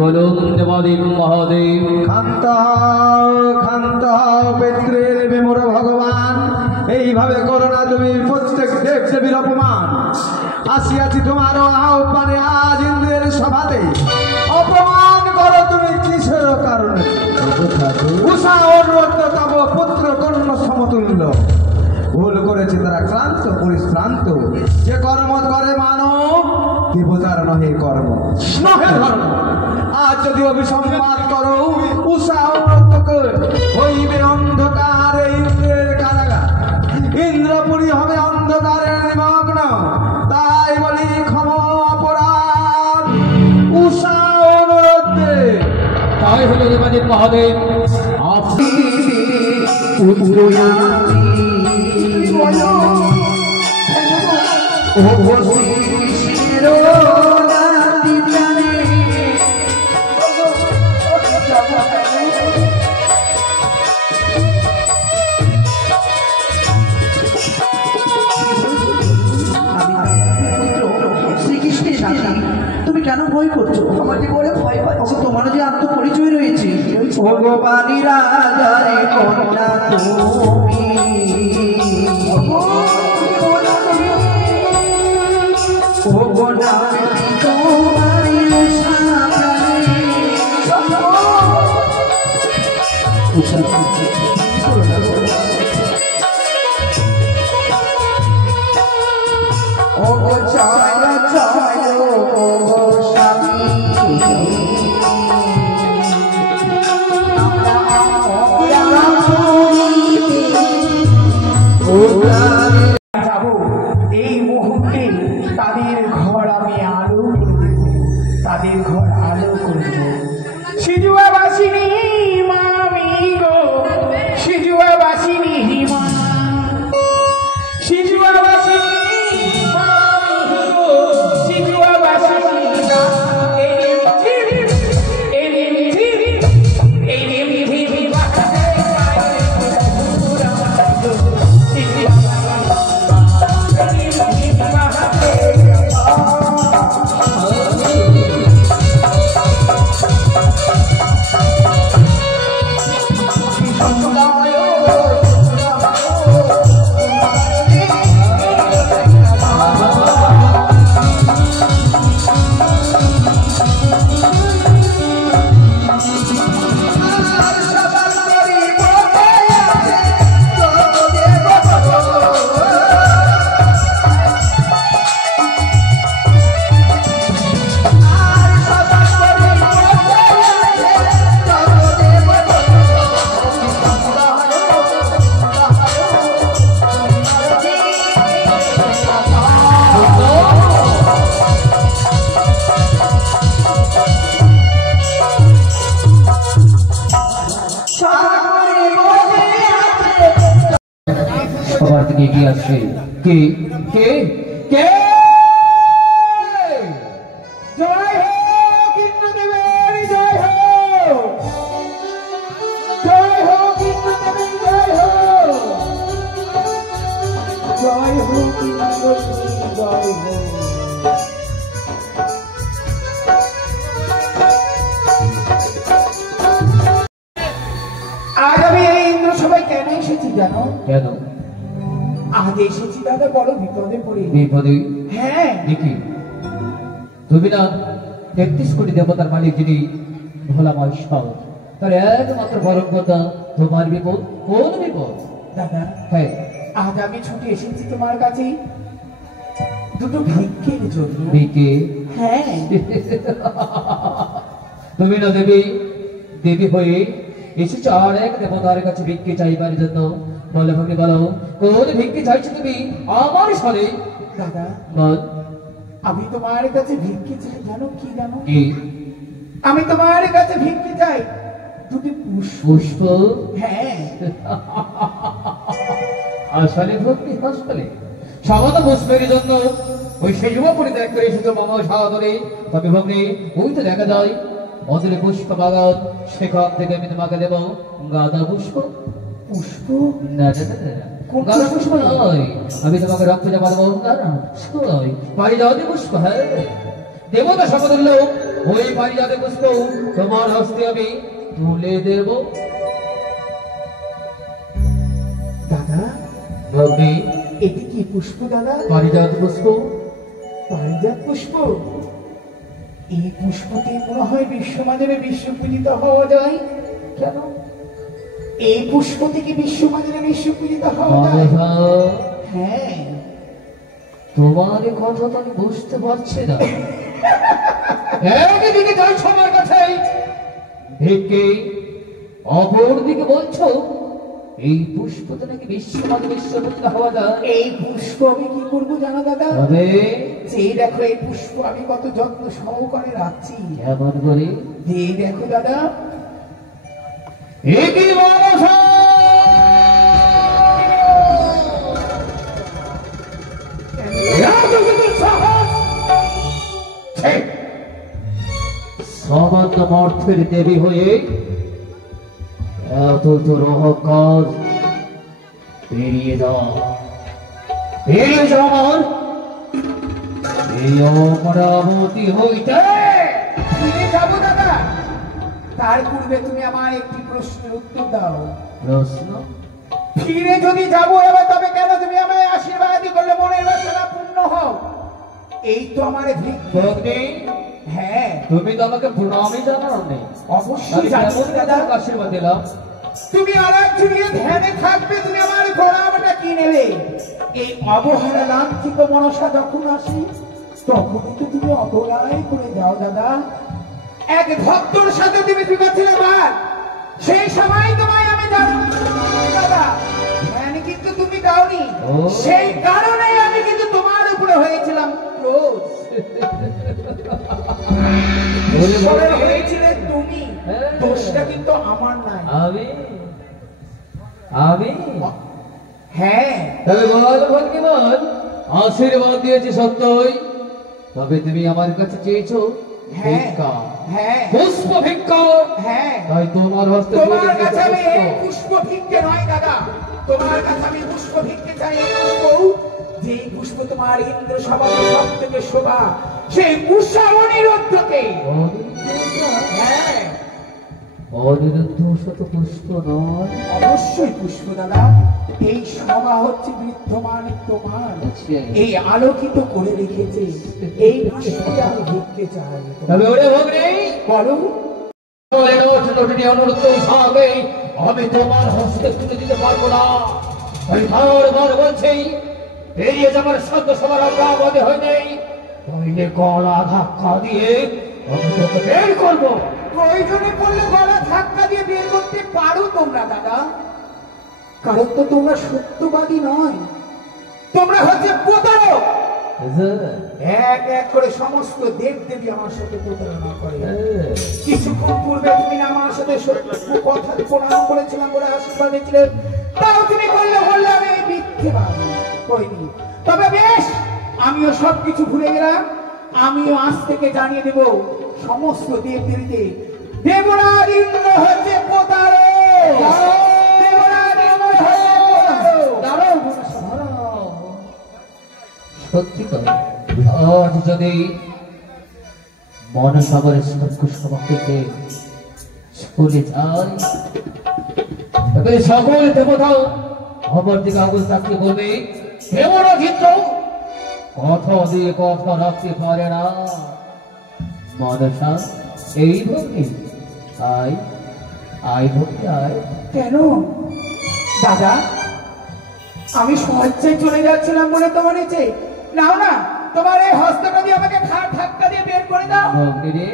বলুন দেবাদিক মহাদেব। ক্ষান্ত পিতৃর বিমূঢ় ভগবান, এইভাবে করো না তুমি প্রত্যেক দেব দেবীর অপমান। আসিয়াছি তোমার আহ্বানে আজ ইন্দ্রের সভাতে, অপমান করো তুমি কিসের কারণে? উষা অনুরোধ তব পুত্র কর্ণ সমতুল্য। ভুল করেছে তারা ক্লান্ত পরিশ্রান্ত, যে কর্ম করে মানব দেবতার নহে কর্ম নহে ধর্ম। আজ যদি অভিসম্পাদ করো উষা অনুরোধ হইবে অন্ধকার ইন্দ্রের কারাগার, ইন্দ্রপুরী হবে অন্ধকারে নিমগ্ন। তাই বলি ক্ষম অপরাধ উষা অনুরোধে। তাই হলো দেবাদিক মহাদেব। তুমি কেন ভয় করছো? আমার যে বলে ভয় পাচ্ছি। তোমার যে আত্মপরিচয় রয়েছে। ভগবানী রাজারে কন্যা তুমি, এই মুহূর্তে তাদের ঘর আমি আলো করে দেব, তাদের ঘর আলো করে দেব। সিজুয়াবাসিনী মামি গো, সিজুয়াবাসিনী মা, সিজুয়াবাসিনী মামি গো, সিজুয়াবাসিনী মা। সবার দিকে এগিয়ে আসছে কে কে কে? জয় হোক ইন্দ্রদেবের জয় হোক, জয় হোক ইন্দ্রদেবের জয় হোক, জয় হোক ইন্দ্রদেবের জয় হোক। আজ আমি এই ইন্দ্র সবাই কেন এসেছি জানো? কেন? আজ এসেছি দাদা বড় বিপদে পড়ে। বিপদে? হ্যাঁ। দেখি তুমি না 33 কোটি দেবতার মালিক যিনি ভোলা মহেশ্বর, তার একমাত্র বরং কথা তোমার বিপদ। কোন বিপদ দাদা? হ্যাঁ, আজ আমি ছুটে এসেছি তোমার কাছে দুটো ভিক্ষের জন্য। ভিক্ষে? হ্যাঁ। তুমি না দেবী, দেবী হয়ে এসেছো আর এক দেবতার কাছে ভিক্ষে চাইবার জন্য। বলো ভগ্নি বলো, কোন ভিক্ষে চাইছো তুমি আমার সাথে? দাদা বল। আমি তোমার কাছে ভিক্ষে চাই জানো কি জানো? কি? আমি তোমার কাছে ভিক্ষে চাই দুটি পুষ্প। পুষ্প? হ্যাঁ। আসলে ভক্তি হাসপালে সমত পুষ্পের জন্য ওই সেই যুব পরিত্যাগ করে এসেছো মামা সাদরে। তবে ভগ্নি ওই তো দেখা যায় অদূরে পুষ্প বাগান, সেখান থেকে আমি তোমাকে দেব গাঁদা পুষ্প। পুষ্প? না না না, গাঁদা পুষ্প নয়, আমি তোমাকে রক্ত জমা দেবো গাঁদা পুষ্প নয়, পারিজাতি পুষ্প। হ্যাঁ, দেবতা সমতুল্য ওই পারিজাত পুষ্প তোমার হস্তে আমি তুলে দেব। দাদা, ভগ্নী, এটি কি পুষ্প দাদা? পারিজাত পুষ্প। পারিজাত পুষ্প? এই পুষ্পতে মনে হয় বিশ্বমাজারে বিশ্বপূজিত হওয়া যায়। কেন? এই পুষ্প থেকে বিশ্বমাজারে বিশ্বপূজিত হওয়া যায়। মানসা, হ্যাঁ, তোমার এই কথা তো আমি বুঝতে পারছি না। একদিকে যাচ্ছ আমার কাছে ভিক্ষে, অপর দিকে বলছো এই পুষ্পতে নাকি বিশ্বমাজ বিশ্বপূজিত হওয়া যায়। এই পুষ্প আমি কি করবো জানো দাদা? তবে যে দেখো এই পুষ্প আমি কত যত্ন সহকারে রাখছি। কেমন করে? যে দেখো দাদা, একই মানসা, সামান্য অর্থের দেবী হয়ে এত তোর অহংকার, বেরিয়ে যাও, বেরিয়ে যাও আমার এই অমরাবতী হইতে। ফিরে যাবো দাদা, তার পূর্বে তুমি আমার একটি প্রশ্নের উত্তর দাও। প্রশ্ন? ফিরে যদি যাবো এবার, তবে কেন তুমি আমায় আশীর্বাদ করলে মনের বাসনা পূর্ণ হও? এই তো আমার ভিক্ষা। ভগ্নী, হ্যাঁ, তুমি তো আমাকে প্রণামই জানাও নেই। অবশ্যই জানি দাদা। আশীর্বাদ দিলাম। তুমি আলাপ জুড়িয়ে ধ্যানে থাকবে, তুমি আমার প্রণামটা কি নেবে? এই অবহেলা লাঞ্ছিত মনসা যখন আসি, তখনই তো তুমি অবহেলাই করে যাও দাদা। এক ভক্তর সাথে তুমি ঢুকেছিলে বার, সেই সময় তোমায় আমি জানো দাদা, ধ্যান কিন্তু তুমি দাওনি। ও। সেই কারণে আমি কিন্তু তোমার উপরে হয়েছিলাম ক্রোধ। ঈশ্বরের হয়েছিলে তুমি, হ্যাঁ। দোষটা কিন্তু আমার নাই। আমি আমি হ্যাঁ, তবে বল ভগ্নী বল, আশীর্বাদ দিয়েছি সত্যই, তবে তুমি আমার কাছে চেয়েছো হ্যাঁ, ভিক্ষা, হ্যাঁ, পুষ্প ভিক্ষা। হ্যাঁ। তাই তোমার হস্তে তোমার তুলে কাছে আমি দিয়েছি এই পুষ্প। পুষ্প ভিক্ষে নয় দাদা, তোমার কাছে আমি পুষ্প ভিক্ষে চাই। এই পুষ্প, যে পুষ্প তোমার ইন্দ্র সভা সব থেকে শোভা, সেই পুষ্পাবনিরুদ্ধকে। হ্যাঁ, অনিরুদ্ধ শত পুষ্প নয়। অবশ্যই পুষ্প দাদা। এই সভা হচ্ছে বিদ্যমান তোমার, আচ্ছা। এই আলোকিত করে রেখেছে। এই পুষ্পকে আমি ভিক্ষে চাই। তবে ওরে ভগ্নী, বলো। আমি তোমার হস্তে তুলে দিতে পারবো না। আমি বারবার বলছি, বেরিয়ে যাবার শব্দ সবার আমাদের হয় নাই, নইলে গলা ধাক্কা দিয়ে আমি তোকে বের করবো। প্রয়োজনে পড়লে গলা ধাক্কা দিয়ে বের করতে পারো তোমরা দাদা, কারণ তো তোমরা সত্যবাদী নয়, তোমরা হচ্ছে প্রতারক। এক এক করে সমস্ত দেব দেবী আমার সাথে প্রতারণা করে। কিছুক্ষণ পূর্বে তুমি না আমার সাথে সত্য কথা প্রণাম করেছিলাম বলে আশীর্বাদ দিয়েছিলে, তাও তুমি বললে আমি এই মিথ্যেবাদ করিনি। তবে বেশ, আমিও সবকিছু ভুলে গেলাম। আমিও আজ থেকে জানিয়ে দেব সমস্ত দেব দেবীতে, দেবরাজ ইন্দ্র হচ্ছে প্রতারক। দেবরাজ ইন্দ্র হচ্ছে প্রতারক। দাঁড়াও মনসা, দাঁড়াও। সত্যি তো, আজ যদি মনসাগরের সমাপ্তিতে চলে যায়, তবে সকল দেবতাও আমার দিকে আগুন তাকিয়ে বলবে, দেবরাজ ইন্দ্র কথা দিয়ে কথা রাখতে পারে না। মনসা, এই ভক্তি আয়, আয় ভক্তি আয়। কেন দাদা, আমি সহজে চলে যাচ্ছিলাম বলে তো মনে হচ্ছে। নাও না, তোমার এই হস্তটা দিয়ে আমাকে ধাক্কা দিয়ে বের করে দাও। ভক্তি রে,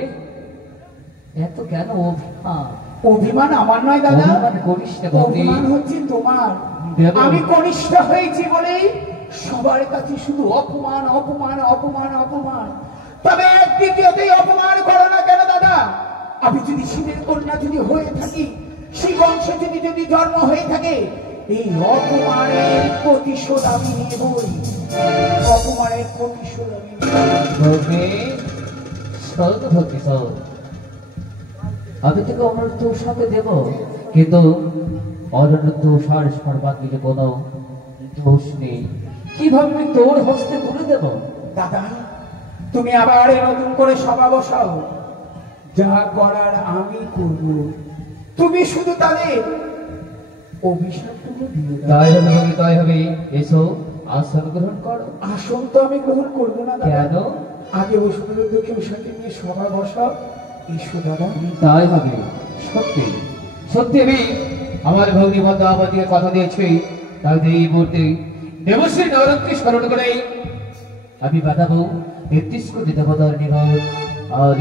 এত কেন অভিমান? অভিমান আমার নয় দাদা, অভিমান করিস না ভক্তি। অভিমান হচ্ছে তোমার। দেব। আমি কনিষ্ঠ হয়েছি বলেই সবার কাছে শুধু অপমান অপমান অপমান অপমান। তবে দ্বিতীয়তেই অপমান করো না কেন দাদা? আমি যদি শিবের কন্যা যদি হয়ে থাকি, শিব বংশে যদি জন্ম হয়ে থাকে, এই অপমানের প্রতিশোধ আমি নেবই। অপমানের প্রতিশোধ আমি নেব। ভক্তি, শোন ভক্তি শোন, আমি তোকে অনন্ত সাথে দেব, কিন্তু অনন্ত সার সর্বাদ দিকে কোনো দোষ নেই। কিভাবে আমি তোর হস্তে তুলে দেব? দাদা, তুমি আবার নতুন করে সভা বসাও, যা করার আমি করব, তুমি শুধু তাদের অভিশাপটুকু দিয়ে দাও। তাই হবে ভগ্নী, তাই হবে। এসো, আসন গ্রহণ করো। আসন তো আমি গ্রহণ করবো না দাদা। কেন? আগে অসুরুদ্ধকে সাথে নিয়ে সভা বসাও। এসো দাদা। তাই হবে। সত্যি সত্যি আমি আমার ভগ্নী পদ্মাবতীকে কথা দিয়েছি, তাই এই মুহূর্তে দেবশ্রী নরককে স্মরণ করে আমি পাঠাবো ৩৩ কোটি দেবতার নিকট। আর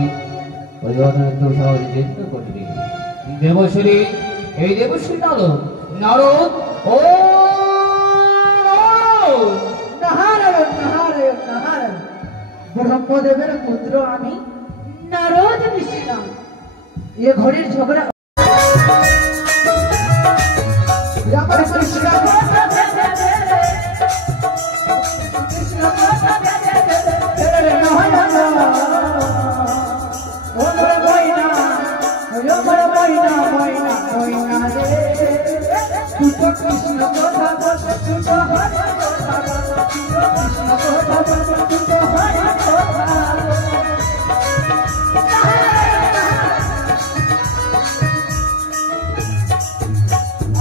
ওই অনন্ত শহরে যেতে কঠিন দেবশ্রী, এই দেবশ্রী নারদ নারদ ও নারায়ণ নারায়ণ নারায়ণ, ব্রহ্মদেবের পুত্র আমি নারদ ঋষিরাম। এ ঘরের ঝগড়া কৃষ্ণ কথা বলতে কৃষ্ণ কথা বলতে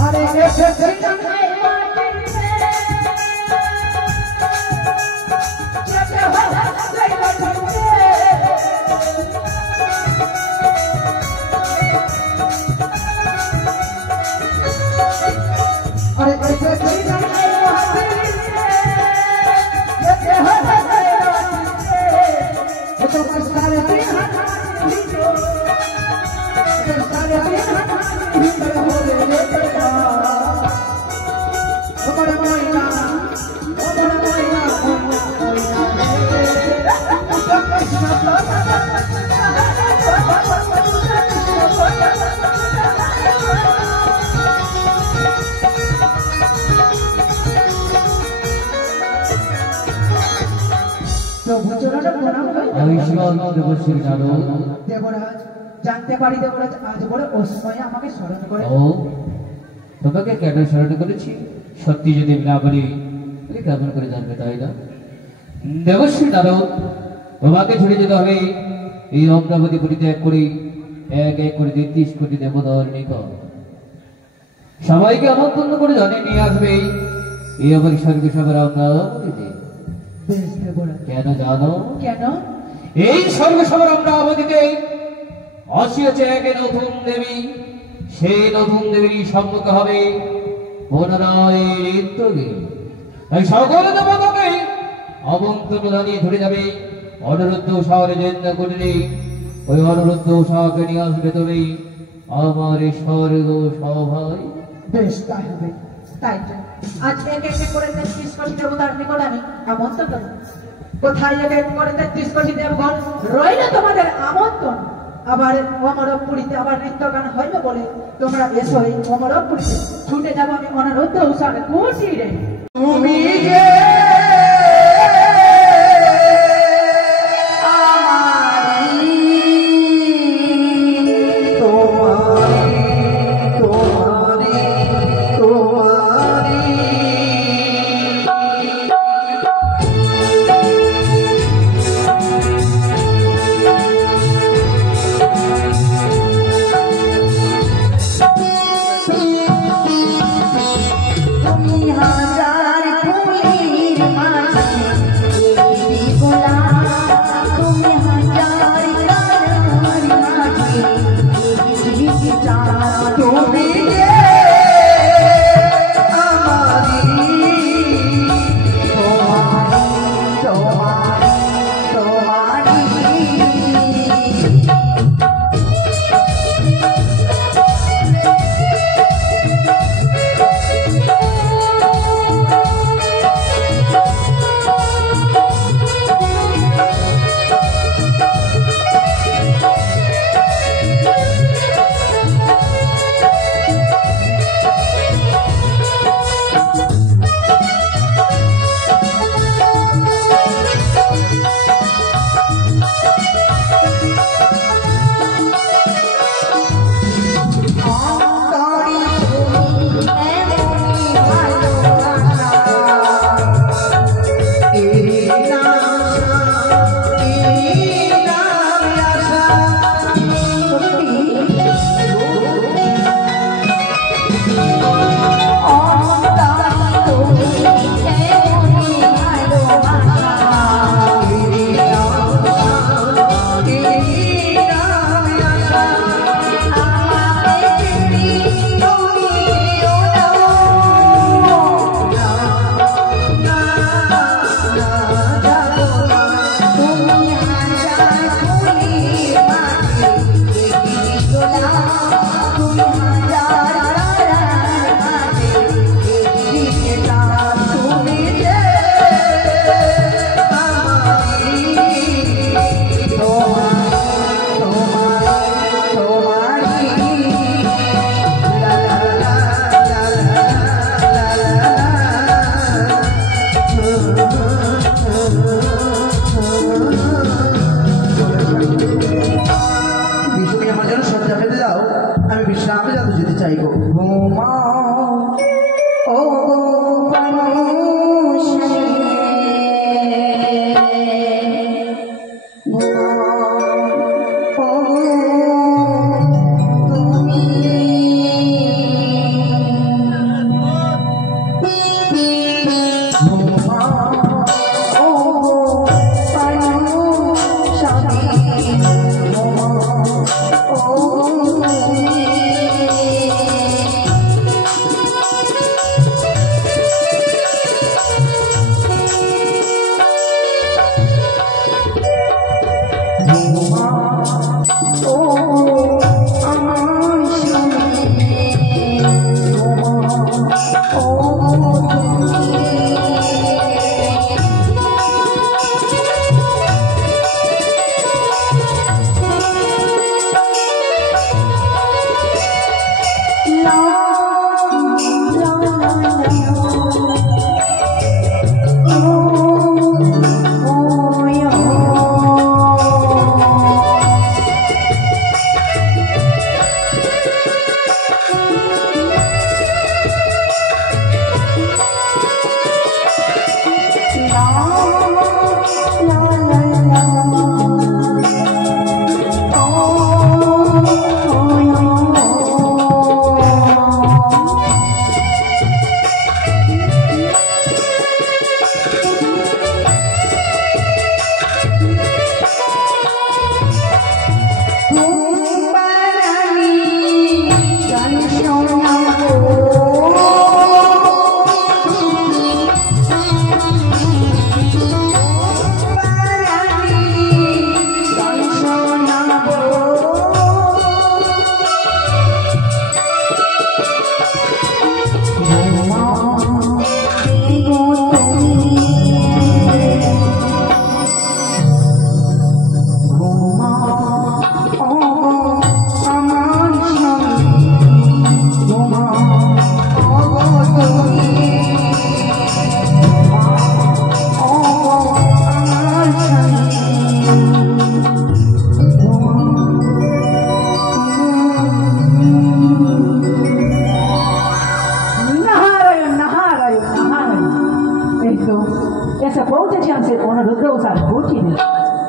আরে দেবশ্রী নারদ। দেবরাজ, জানতে পারি দেবরাজ আজ বড় অসময়ে আমাকে স্মরণ করে। ও তোমাকে কেন স্মরণ করেছি? সত্যি যদি না বলি তুমি কেমন করে জানবে, তাই না? দেবশ্রী নারদ, তোমাকে ছেড়ে যেতে হবে এই অমরাবতী পরিত্যাগ করে এক এক করে ৩৩ কোটি দেবতার নিকট। সবাইকে আমন্ত্রণ করে জানিয়ে নিয়ে আসবে এই আমার স্বর্গ সভার অমরাবতীতে। বেশ দেবরাজ। কেন জানো? কেন? এই স্বর্গ সভার অমরাবতীতে আসিয়াছে এক নতুন দেবী। সেই নতুন দেবীর সম্মুখ হবে পুনরায় ঋতুকে। তাই সকল দেবতাকে আমন্ত্রণ জানিয়ে ধরে যাবে অনুরুদ্ধ শহরে জেন্দ করলে ওই অনুরুদ্ধ শাহকে নিয়ে আসবে তুমি আমার স্বর্গ সভায়। বেশ, তাই হবে। তাই তো আজ এক এক করে ৩৩ কোটি দেবতার নিকট আমি আমন্ত্রণ করব। কোথায় এক এক করে ৩৩ কোটি দেবগণ রইল তোমাদের আমন্ত্রণ। আবার অমরপুরীতে আবার নৃত্য গান হইবে বলে তোমরা এসো। এই অমরপুরীতে ছুটে যাবো আমি অনুরুদ্ধ উষার কুটিরে। তুমি যে তুমি হাজার ফুলি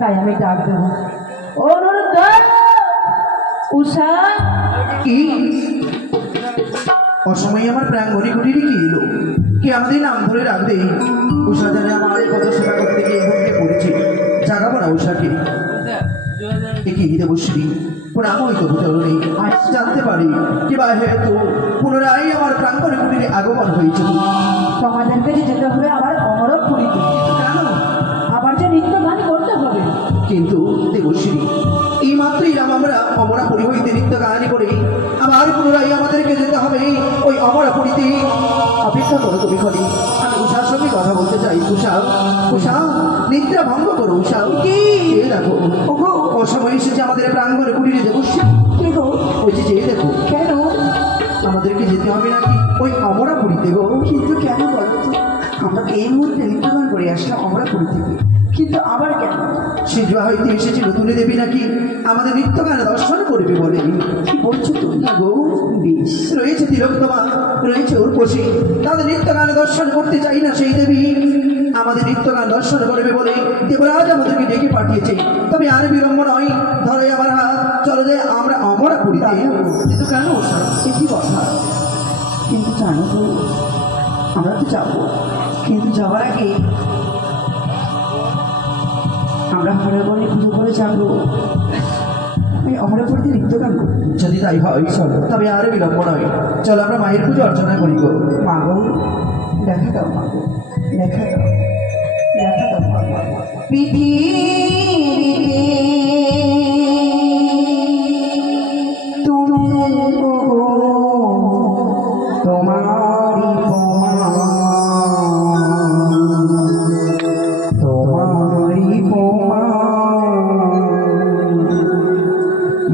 তাই আমি ডাক দেবো। অনুরোধ উষা, কি অসময়ে আমার প্রাঙ্গণে কুটিরে কি এলো? কি আমাদের নাম ধরে রাখবে? উষা জানে আমার কত সেবা করতে গিয়ে ঘুমকে পড়েছে। জাগাবো না উষাকে। কি দেবশ্রী প্রাঙ্গণিত ভূতরণে আজ জানতে পারি কিবা হেতু পুনরায় আমার প্রাঙ্গণে কুটিরে আগমন হয়েছে। তোমাদেরকে যে যেতে হবে আবার অমরপুরীতে। কেন? আবার যে নৃত্য গান করতে হবে। কিন্তু দেবশ্রী এই মাত্রই আমরা অমরাপুরী হইতে নৃত্য গান করে আবার পুনরায় আমাদেরকে যেতে হবে ওই অমরাপুরীতে। অপেক্ষা করো তুমি ঘরে, আমি উষার সঙ্গে কথা বলতে চাই। উষা, উষা, নিদ্রা ভঙ্গ করো উষা। কি দেখো ওগো অসময় এসেছে আমাদের প্রাঙ্গণে কুটিরে দেবশ্রী। কি গো? ওই যে যেয়ে দেখো। কেন? আমাদেরকে যেতে হবে নাকি ওই অমরাপুরীতে গো? কিন্তু কেন বলো তো? আমরা এই মুহূর্তে নৃত্যগান করে আসলাম অমরাপুরী থেকে, কিন্তু আবার কেন? সিজুয়া হইতে এসেছিল তুলে দেবী নাকি আমাদের নৃত্য গান দর্শন করবে বলে। কি বলছো তুমি? না গো, বেশ রয়েছে তিলোত্তমা, রয়েছে উর্বশী, তাদের নৃত্য গান দর্শন করতে চাই না সেই দেবী আমাদের নৃত্য গান দর্শন করবে বলে দেবরাজ আমাদেরকে ডেকে পাঠিয়েছে। তবে আর বিলম্ব নয়, ধরে আমার হাত, চলো যে আমরা অমরাপুরীতে। কিন্তু কেন কি কথা? কিন্তু জানো তো আমরা তো যাবো, কিন্তু যাওয়ার আগে আমরা ঘরে ঘরে পুজো করে যাবো ওই অমরাপুরীতে নৃত্যগান করবো। যদি তাই হয় চলো, তবে আর বিলম্ব নয়, চলো আমরা মায়ের পুজো অর্চনা করি গো। মাগো দেখা দাও, মাগো দেখা দাও, দেখা দাও মাগো। পৃথিবীতে তোমারি তোমারি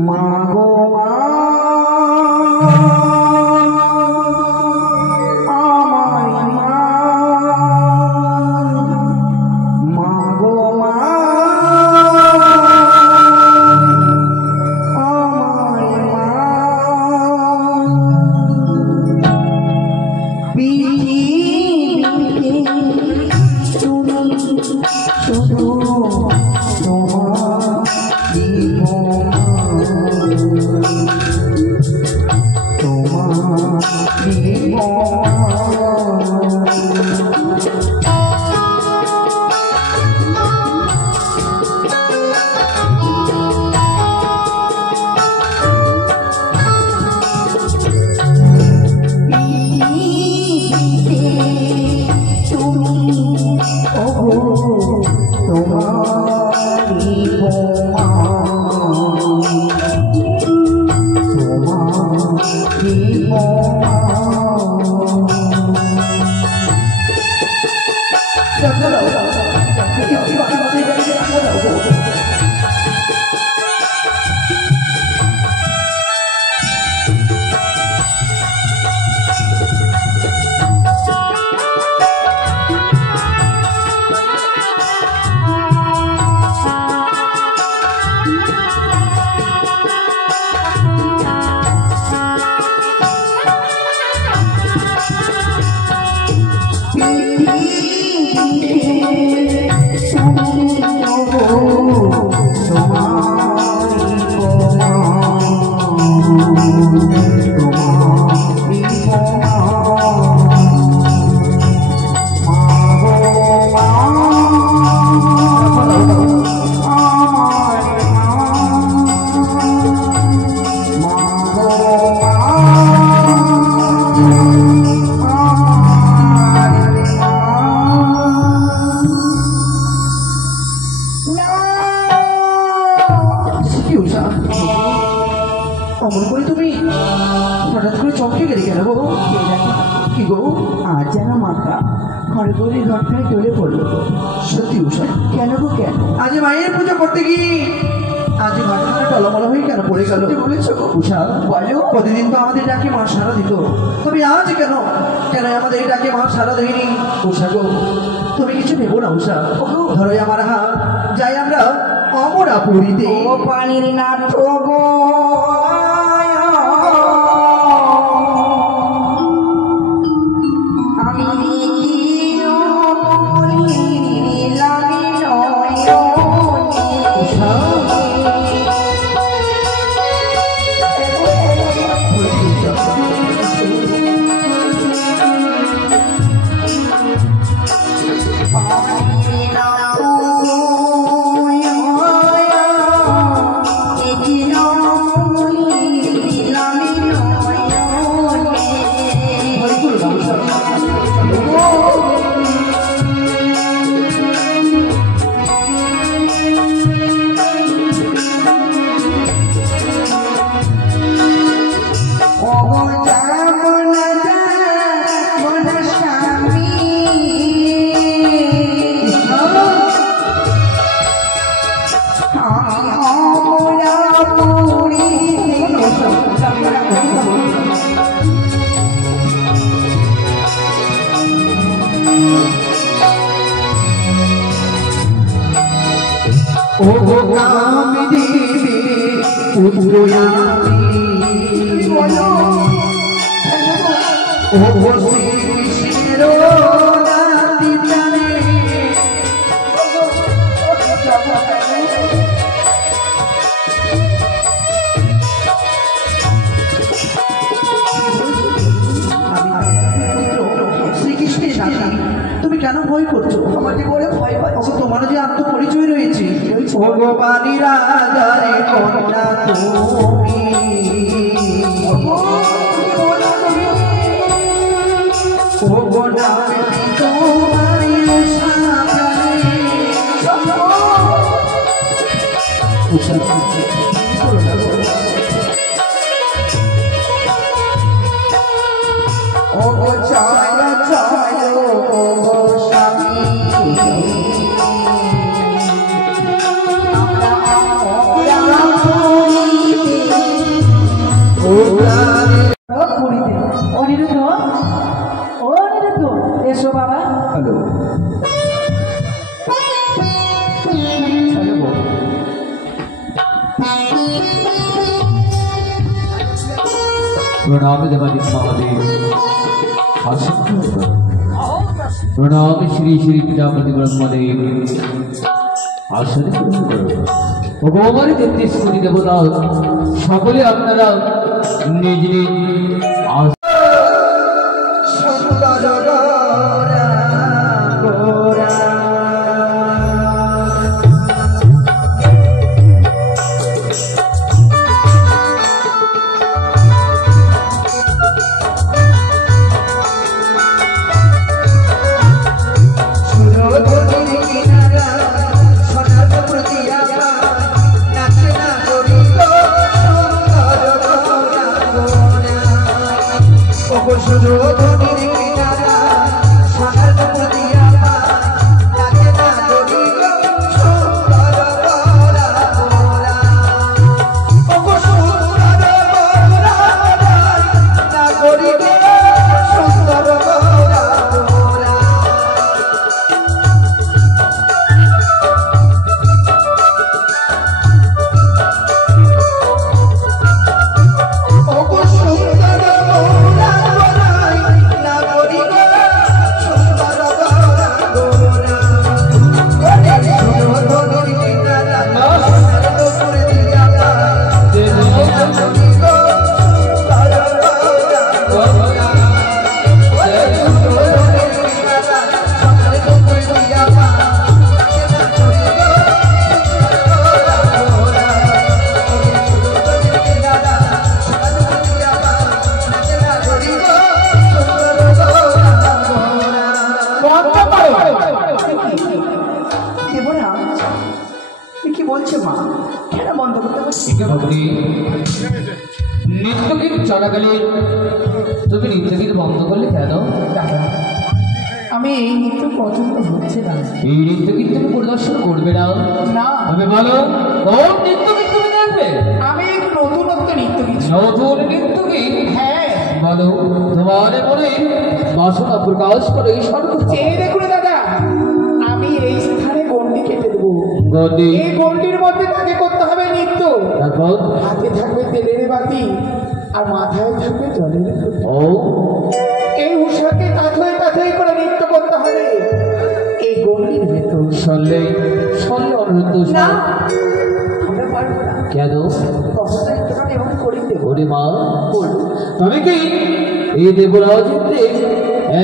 মাগো মা অমন করে তুমি হঠাৎ করে চমকে গেলে কেন গো? কি গো? আজ যেন মাথা ঘরে ঘরে ঘটনায় চলে পড়লো। সত্যি উষা? কেন গো কেন? আজ মায়ের পুজো করতে গিয়ে আজ ঘটনাটা টলমল হয়ে কেন পড়ে গেল? বলেছো উষা বলো, প্রতিদিন তো আমাদের ডাকে মা সারা দিত, তবে আজ কেন কেন আমাদের ডাকে মা সারা দেয়নি? উষা গো তুমি কিছু ভেবো না উষা, ধরো আমার হাত, যাই আমরা অমরাপুরীতে। ও পানির নাথ গো আমি শ্রীকৃষ্ণের নাতি, তুমি কেন ভয় করছো? আমাকে বলে ভয় পাচ্ছি, তোমার যে আত্মপরিচয় রয়েছে। ভগবানী রাজারে কন্যা তুমি, এসো বাবা। হ্যালো, প্রণাম দেবাদিত মহাদেব, প্রণাম শ্রী শ্রী প্রজাপতি ব্রহ্মদেব, আসলে ভগবানের 33 কোটি দেবতা সকলে আপনারা নিজ নিজ কি বলছে মা? কেন বন্ধ করতে বলছি? নৃত্য গীত চলাকালীন তুমি নৃত্য গীত বন্ধ করলে কেন? আমি এই নৃত্য পছন্দ হচ্ছে না। এই নৃত্য গীত তুমি পরিদর্শন করবে না? না। তবে বলো কোন নৃত্য গীত তুমি দেখবে? আমি নতুনত্ব নৃত্য গীত। নতুন নৃত্য গীত? হ্যাঁ। বলো তোমার মনে বাসনা প্রকাশ করে এই দেখুন দাদা, আমি এই স্থানে গন্ডি কেটে দেবো। গন্ডি? এই গন্ডির মধ্যে তাকে করতে হবে নৃত্য। তারপর হাতে থাকবে তেলের বাতি আর মাথায় থাকবে জলের ফুটা। ও এই উষাকে তাথই তাথই করে নৃত্য করতে হবে এই গন্ডির ভেতর। শুনলে অনুরোধ না, আমরা পারবো না। কেন? কখনো একটুখানি এমন করে দেবো। ওরে মা, তবে কি এই দেবরাজেন্দ্রে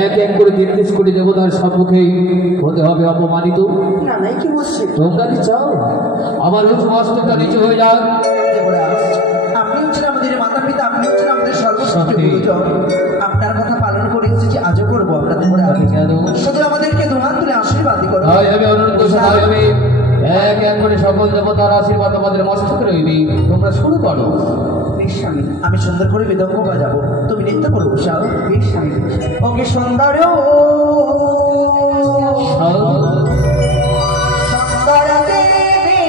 এক এক করে 33 কোটি দেবতার সম্মুখে হতে হবে অপমানিত? না না, কি বলছে? তোমরা কি চাও আমার মস্তকটা নিচু হয়ে যাক? আপনি হচ্ছেন আমাদের মাতা পিতা, আপনি হচ্ছেন আমাদের সর্বশ্রেষ্ঠ গুরুজন। আপনার কথা পালন করে এসেছি, আজও করবো। আপনাদের মনে হবে কেন? শুধু আমাদেরকে দুহাত তুলে আশীর্বাদ করো। তাই হবে অনুরোধ, সবাই হবে এক এক করে সকল দেবতার আশীর্বাদ আমাদের মস্তকে রইবে। তোমরা শুরু করো। বেশ স্বামী, আমি সুন্দর করে বেদজ্ঞ বাজাবো, তুমি নৃত্য করো। উষা, বেশ স্বামী। ওকে সুন্দর সুন্দর দেবী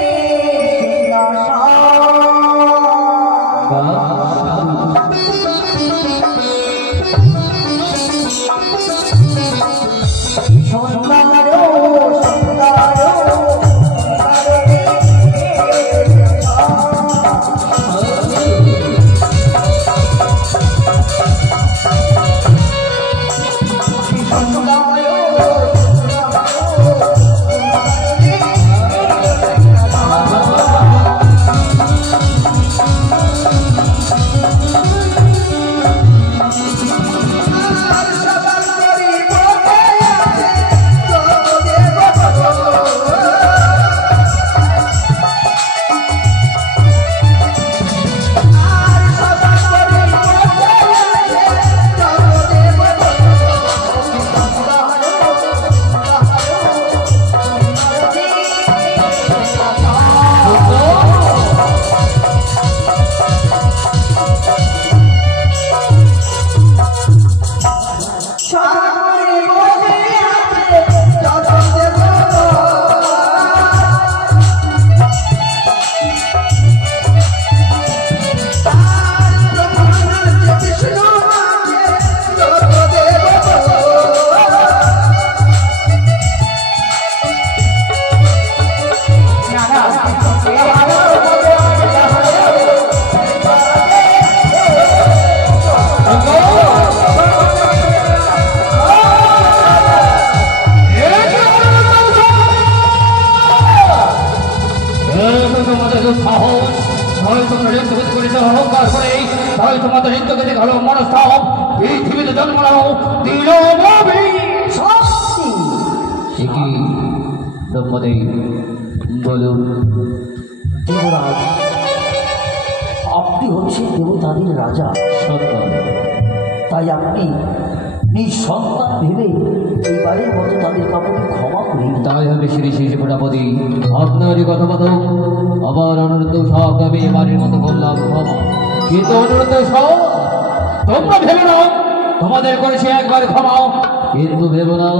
প্রতিভূত করেছে অহংকার করে, তাই তোমাদের নৃত্যকে দেখে হলো মনস্তাপ, পৃথিবীতে জন্ম নাও দিল ভাবে সত্যি কি ব্রহ্মদেব বলুন। দেবরাজ, আপনি হচ্ছেন দেবতাদের রাজা, সত্য তাই আপনি নিঃসন্তান ভেবে এইবারের মতো তাদের কাপড়ে ক্ষমা করে দিন। তাই হবে শ্রী শ্রী প্রজাপতি আপনারই কথা মতো আবার অনুরোধ সব আমি এবারের মতো বললাম ক্ষমা, কিন্তু অনুরোধ সব তোমরা ভেবে নাও তোমাদের করেছি একবার ক্ষমা, কিন্তু ভেবো না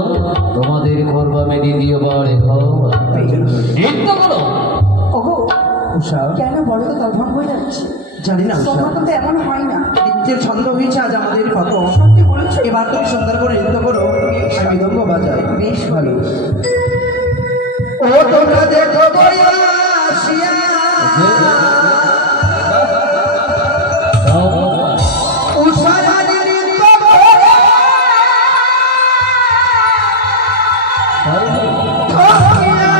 তোমাদের করবো আমি দ্বিতীয়বার ক্ষমা। নৃত্য করো। ওগো উষা, কেন বলো তো তখন হয়ে যাচ্ছে? জানি না উষা, তোমার তো এমন হয় না। নৃত্যের ছন্দ হয়েছে আজ আমাদের কত। সত্যি বলেছো? এবার তুমি সুন্দর করে নৃত্য করো, আমি মৃদঙ্গ বাজাই। বেশ ভালো। ও তোমরা দেখো বয়াসিয়া উষারানী নৃত্য করে ঠকিয়া ঠকিয়া।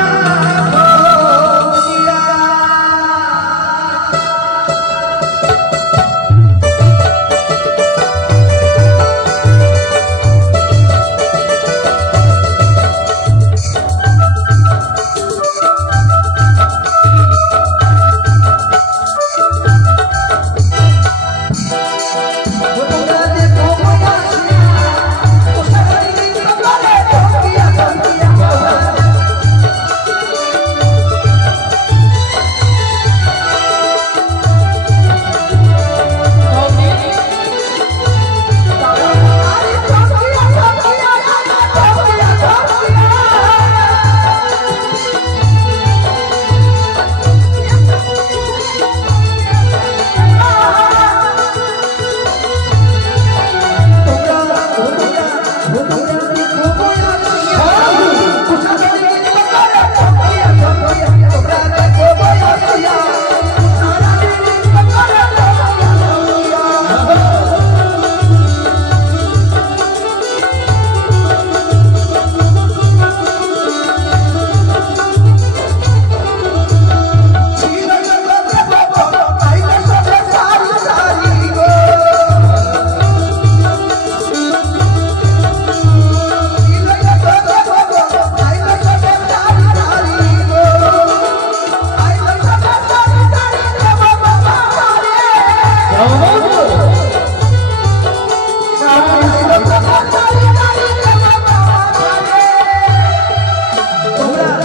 তোমরা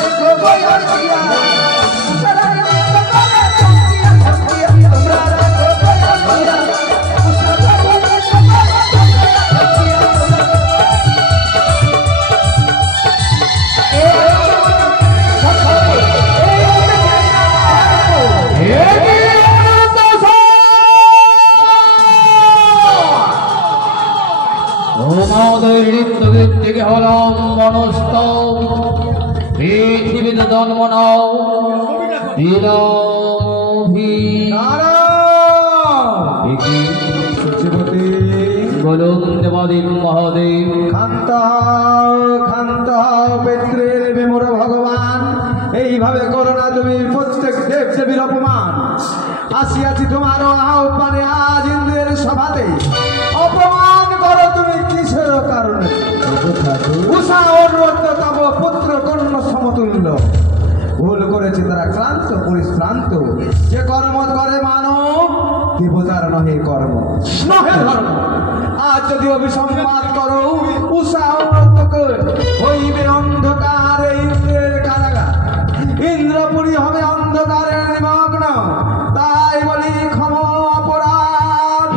দেখো বয়াসিয়া উষারানী নৃত্য করে ঠকিয়া ঠকিয়া। আরে ঠকিয়া ঠকিয়া ঠকিয়া ঠকিয়া। তোমাদের নৃত্যের থেকে হলাম মনস্থ, পৃথিবীতে জন্ম নাও দিলাভি। বলুন দেবাদিন মহাদেব। ক্ষান্ত পেত্রের বিমূঢ় ভগবান, এইভাবে করো না তুমি প্রত্যেক দেব দেবীর অপমান। আসিয়াছি তোমারও আহ্বানে আজ ইন্দ্রের সভাতে, অপমান করো তুমি কিসের কারণে? উষা অন্যতম পুত্র কর্ণ সমতুল্য। ভুল করেছে তারা ক্লান্ত পরিশ্রান্ত, যে কর্ম করে মানব দেবতার নহে কর্ম নহে ধর্ম। আজ যদি অভিসম্পাদ করো উষা অন্যতকে হইবে অন্ধকারে ইন্দ্রের কারাগার, ইন্দ্রপুরী হবে অন্ধকারে নিমগ্ন। তাই বলি ক্ষম অপরাধ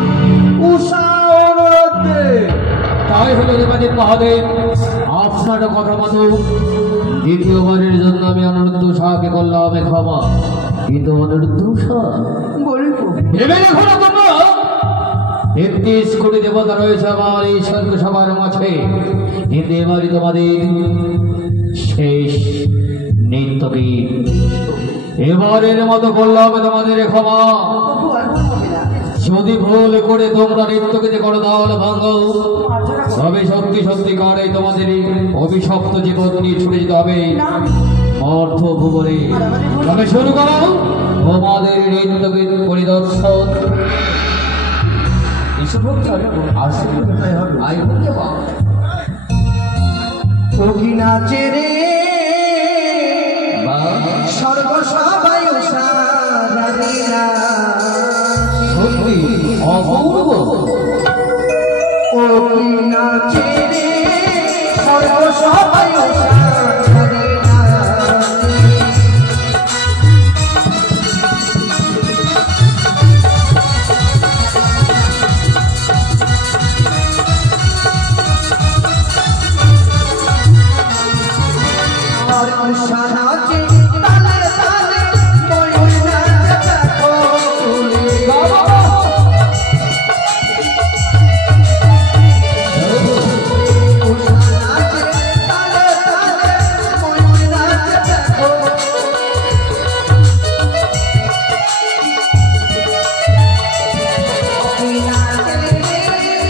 উষা অনুরোধে। তাই হলো দেবাদিন মহাদেব আপনার কথা মতো দ্বিতীয়বারের জন্য আমি অনুরুদ্ধ শাহকে করলাম ক্ষমা, কিন্তু অনুরুদ্ধ শাহ ভেবে দেখো না তোমরা ৩৩ কোটি দেবতা রয়েছে আমার এই স্বর্গ সবার মাঝে, কিন্তু এবারই তোমাদের শেষ নৃত্যগীত, এবারের মতো করলাম তোমাদের ক্ষমা। যদি ভুল করে তোমরা নৃত্যকে যে করো তাহলে ভাঙো, তবে সত্যি সত্যি করে তোমাদের এই অভিশপ্ত জীবন নিয়ে ছুটে যেতে হবে। অর্থ ভুবনে। তবে শুরু করো তোমাদের নৃত্যগীত পরিদর্শন। ওকি নাচে রে স্বর্গ সবাই সত্যি অপূর্ব। ওকি নাচে রে স্বর্গ সবাই নাচে তালে তালে ময়ূর নাচে দেখো নাচে তালে তালে ময়ূর নাচে দেখো নাচে রে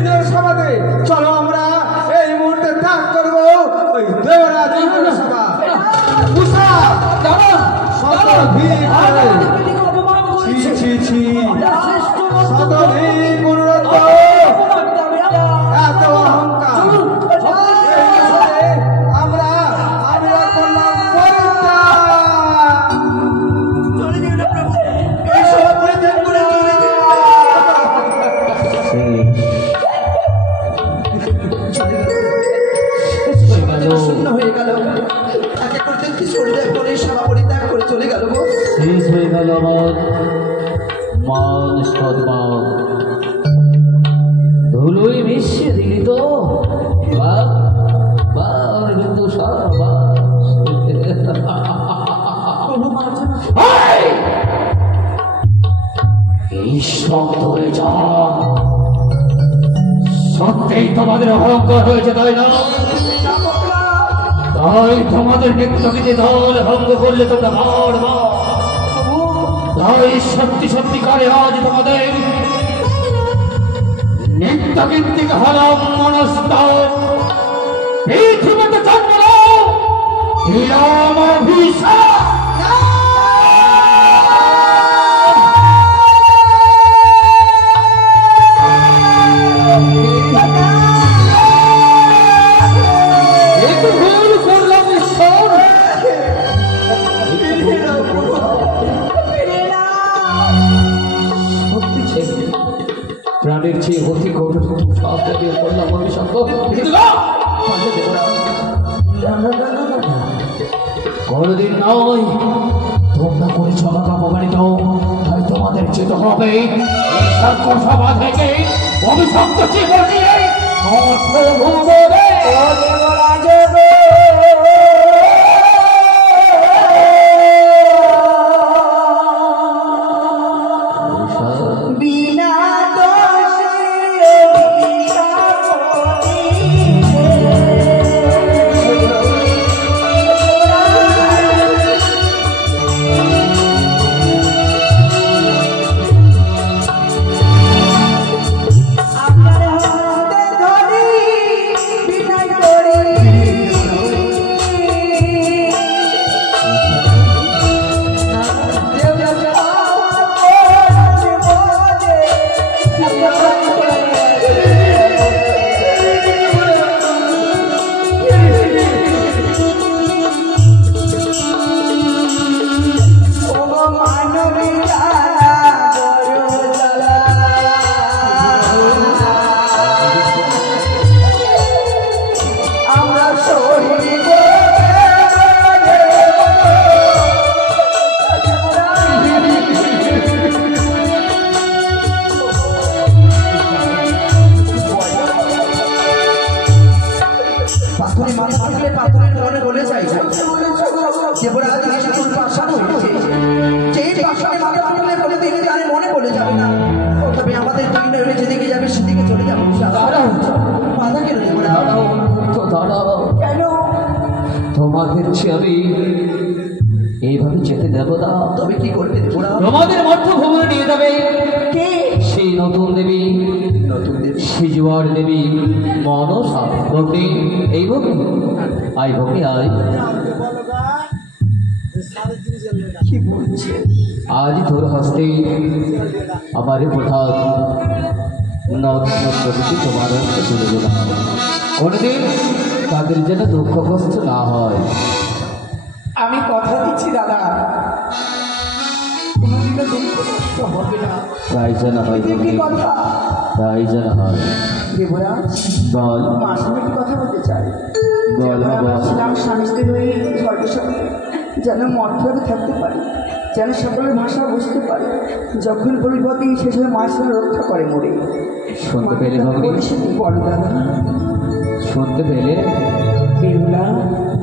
স্বর্গ সবাই চলো আমরা এই মুহূর্তে ত্যাগ করবো ওই দেবরাজ ইন্দ্রের সভা। শতধিক অনুরোধ এত অহংকার আমরা করলাম শূন্য হয়ে গেল। এক এক করে 33 কোটি দেব করে সভা পরিত্যাগ করে চলে গেল। শেষ হয়ে গেল আমার মান সম্মান। ধুলোই মিশিয়ে দিলি তো। বাহ বাহ কিন্তু সাবাস। এই শব্দ হয়ে যা। সত্যিই তোমাদের অহংকার হয়েছে তাই না? তাই তোমাদের নৃত্যগীতি দল ভঙ্গ করলে তোমরা হারবা। তাই সত্যি সত্যিকারে আজ তোমাদের নৃত্যগীতিক হলাম মনস্তাপ। পৃথিবীতে জন্ম নাও দিলাম অভিশাপ। প্রাণের চেয়ে অতি কঠোর সাহায্য করলাম অভিশাপ। কোনদিন নয়, তোমরা করেছ আমাকে অপমানিত, তাই তোমাদের যেতে হবে সভা থেকে অভিশপ্ত জীবন নিয়ে। আপনার হাতে ধরি বিদায় করি। পাথরে মাথা থাকলে পাথরের মনে বলে যায় দেবরাজ নিষ্ঠুর পাষাণ হয়েছে যেই পাষাণে মাথা তুললে বলে দিলে তার মনে বলে যাবে না তবে আমাদের দুই নইলে যেদিকে যাবে সেদিকে চলে যাবো মাথা কেন দেবরাজ তো দাঁড়াও, কেন তোমাদের আমি এইভাবে যেতে দেব না। তবে কি করবে দেবরাজ তোমাদের মধ্যভূমি নিয়ে যাবে কে সেই নতুন দেবী, নতুন দেবী সিজুয়ার দেবী মনসা ভগ্নী। এই ভগ্নী আই ভগ্নী আই, কি বলছে আজ তোর হস্তে আমার প্রধান নতুন দেবীকে তোমার হস্তে তুলে দিলাম। কোনদিন তাদের যেন দুঃখ কষ্ট না হয়। আমি কথা দিচ্ছি দাদা, কোনোদিনও দুঃখ কষ্ট হবে না। তাই যেন হয় এটা কি ভগ্নী, কথা? তাই যেন হয়। দেবরাজ বল মার সঙ্গে একটি কথা বলতে চাই বল বাবা। ছিলাম স্বামী স্ত্রী হয়ে স্বর্গের সঙ্গে যেন মঠভাবে থাকতে পারি, যেন সকলের ভাষা বুঝতে পারি, যখন পরিপতি সে সময় মায়ের সঙ্গে রক্ষা করে মরে শুনতে পেলে ভগ্নী, বড় দাদা শুনতে পেলে? বেহুলা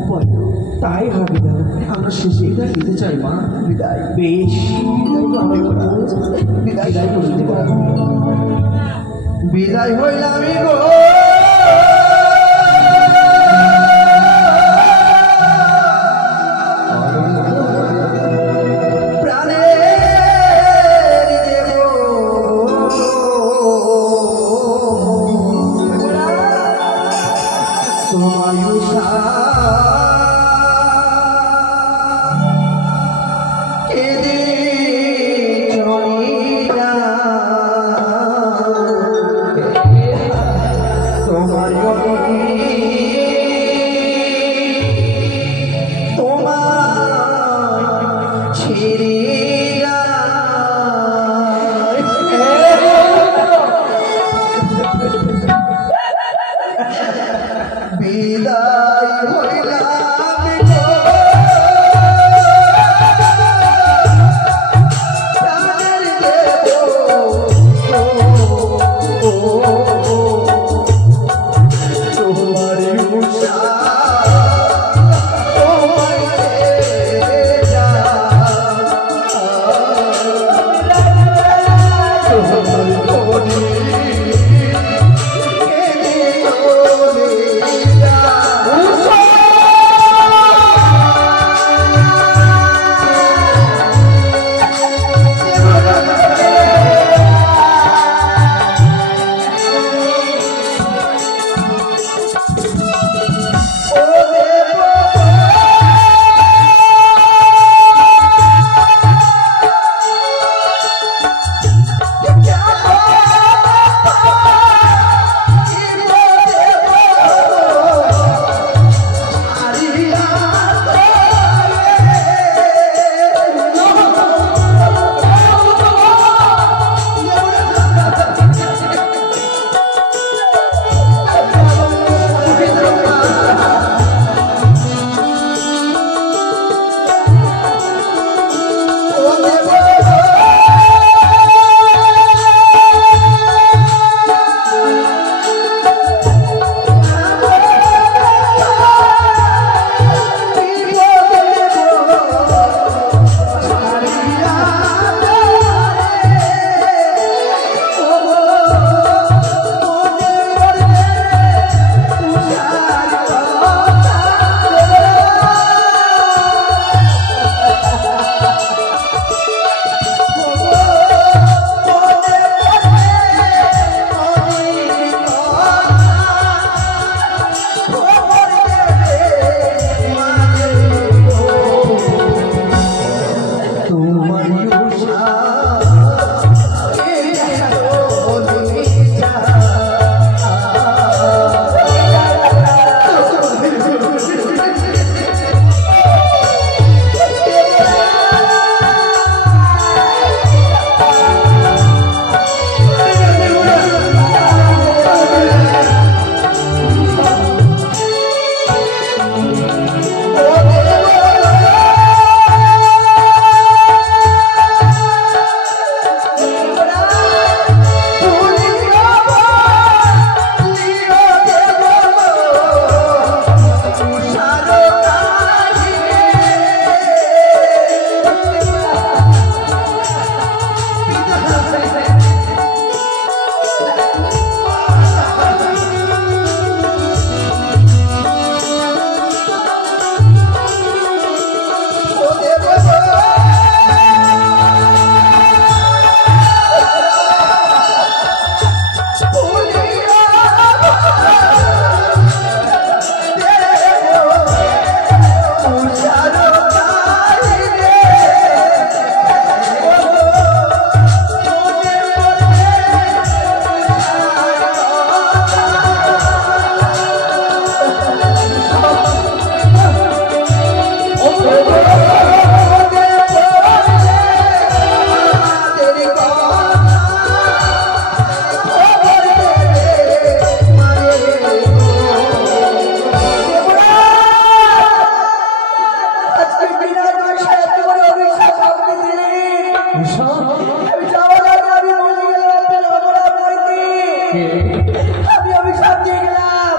বলো তাই হবে দাদা আমরা শেষে এটা নিতে চাই মা বিদায় বেশ বিদায় করতে পারবো বিদায় হইলাম গো আমি অভিশাপ দিয়ে গেলাম,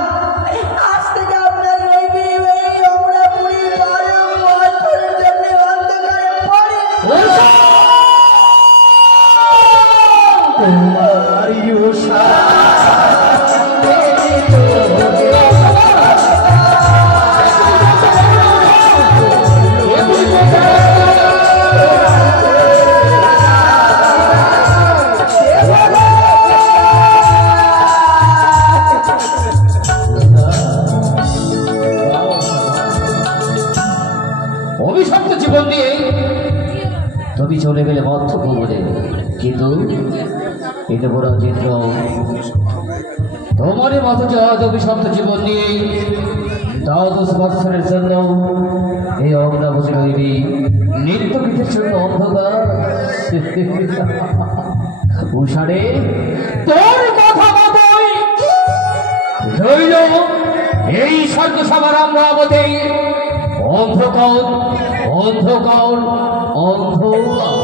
আজ থেকে আপনার রইবি এই অমরাপুরি 12 বছরের জন্য অন্ধকারে পড়ে অভিশপ্ত জীবন দিয়ে তুমি চলে গেলে মধ্য ভুবনে, কিন্তু এটা বড় চিত্র তোমারই মতো আজ অভিশপ্ত জীবন নিয়ে 10 বছরের জন্য এই অমরাবতী নদী নিত্য গীতের জন্য অন্ধকার। উষারে তোর কথা মতোই রইল এই স্বর্গ সভার অমরাবতী অন্ধকার অন্ধকার অন্ধকার।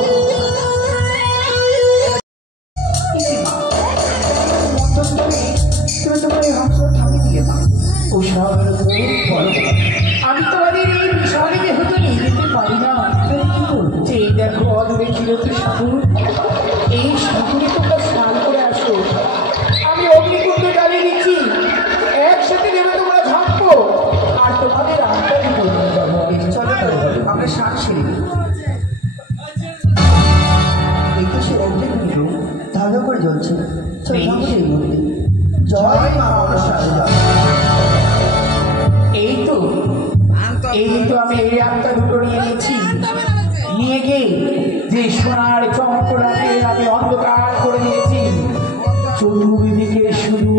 আমি তোমাদের এই বিশাল দেহকে নিয়ে যেতে পারি না। যে দেখো অদূরে ক্ষীরত সাগর, এই সাগরে তোমরা স্নান করে আসো। আমি অগ্নিকুণ্ড জ্বালিয়ে দিচ্ছি, একসাথে নেমে তোমরা ঝাঁপো আর তোমাদের আত্মা দিব। চলো আমরা শ্বাস ছেড়ে দিই। এই তো সে অগ্নিকুণ্ড ধাঁধা করে জ্বলছে। চলো যাবো সেই মন্দিরে। জয় মা মনসা জয়। এই তো আমি এই আত্মা দুটো নিয়ে নিয়েছি, নিয়ে গিয়ে যে সোনার চমকরাকে আমি অন্ধকার করে দিয়েছি। চতুর্দিকে শুধু